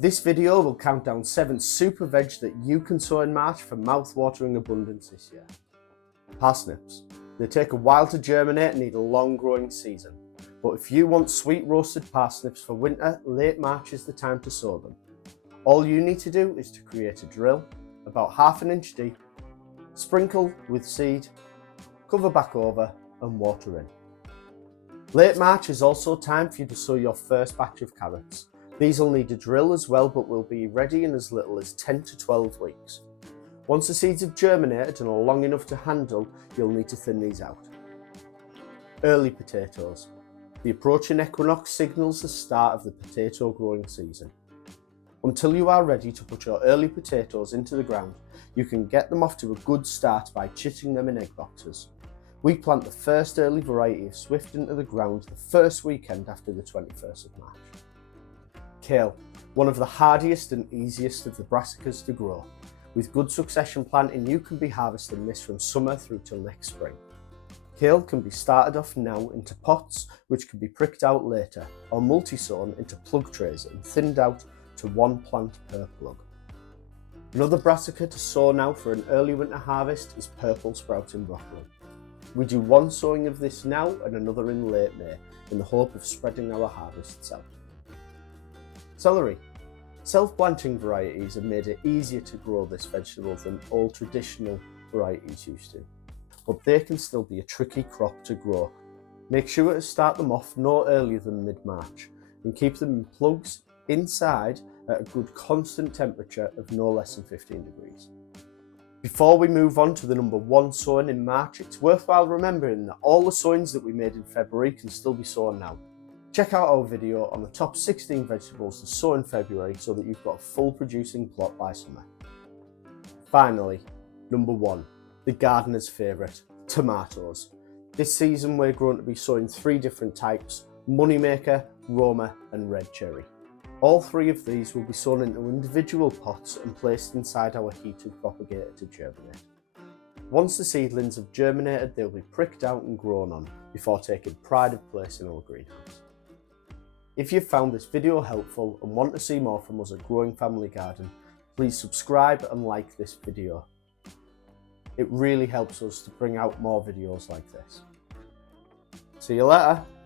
This video will count down 7 super veg that you can sow in March for mouth-watering abundance this year. Parsnips. They take a while to germinate and need a long growing season. But if you want sweet roasted parsnips for winter, late March is the time to sow them. All you need to do is to create a drill, about ½ inch deep, sprinkle with seed, cover back over and water in. Late March is also time for you to sow your first batch of carrots. These will need a drill as well, but will be ready in as little as 10 to 12 weeks. Once the seeds have germinated and are long enough to handle, you'll need to thin these out. Early potatoes. The approaching equinox signals the start of the potato growing season. Until you are ready to put your early potatoes into the ground, you can get them off to a good start by chitting them in egg boxes. We plant the first early variety of Swift into the ground the first weekend after the 21st of March. Kale, one of the hardiest and easiest of the brassicas to grow. With good succession planting, you can be harvesting this from summer through till next spring. Kale can be started off now into pots, which can be pricked out later, or multi-sown into plug trays and thinned out to 1 plant per plug. Another brassica to sow now for an early winter harvest is purple sprouting broccoli. We do 1 sowing of this now and another in late May, in the hope of spreading our harvests out. Celery. Self-blanching varieties have made it easier to grow this vegetable than all traditional varieties used to, but they can still be a tricky crop to grow. Make sure to start them off no earlier than mid-March and keep them in plugs inside at a good constant temperature of no less than 15 degrees. Before we move on to the number 1 sowing in March, it's worthwhile remembering that all the sowings that we made in February can still be sown now. Check out our video on the top 16 vegetables to sow in February so that you've got a full producing plot by summer. Finally, number 1, the gardener's favourite, tomatoes. This season we're going to be sowing 3 different types: Moneymaker, Roma and Red Cherry. All 3 of these will be sown into individual pots and placed inside our heated propagator to germinate. Once the seedlings have germinated, they'll be pricked out and grown on before taking pride of place in our greenhouse. If you've found this video helpful and want to see more from us at Growing Family Garden, please subscribe and like this video. It really helps us to bring out more videos like this. See you later.